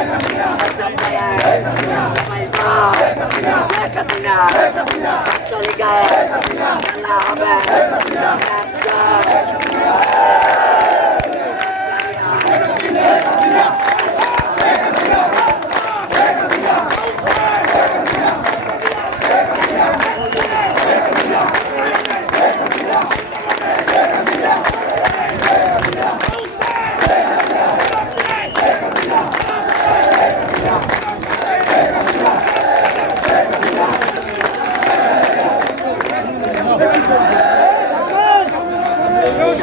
Tony Gaia, Tony Gaia,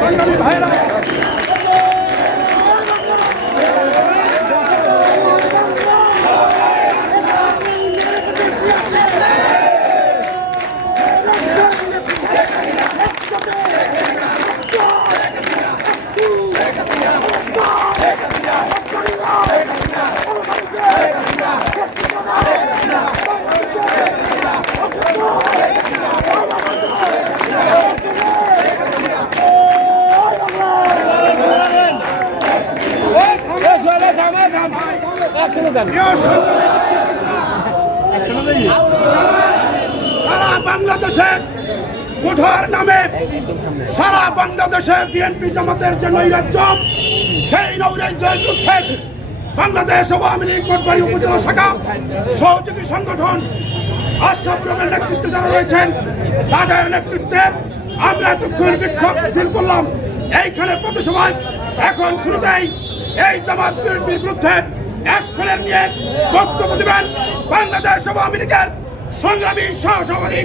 সংগ্রামী ভাইরা সারা বাংলাদেশে কোঠার নামে সারা বাংলাদেশে বিএনপি জামাতের যে নৈরাজ্য, সেই নৈরাজ্যের বিরুদ্ধে বাংলাদেশ আওয়ামী লীগ কোটবাড়ি উপজেলা শাখা সহযোগী সংগঠন আশাপুরমের নেতৃত্বে যারা রয়েছেন, তাদের নেতৃত্বে আমরা এতক্ষণ বিক্ষোভ মিছিল করলাম। এইখানে প্রতি সময় এখন শুরুতেই এই জামাত বিএনপির বিরুদ্ধে অ্যাকশনের নিয়ে বক্তব্য দেবেন বাংলাদেশ আওয়ামী লীগের সংগ্রামী সহসভাপতি,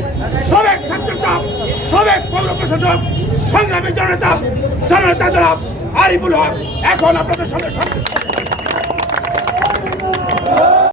সাবেক ছাত্রতা সাবেক পৌর প্রশাসক, সংগ্রামী জননেতা জননেতা জনাব আরিফুল হক। এখন আপনাদের সামনে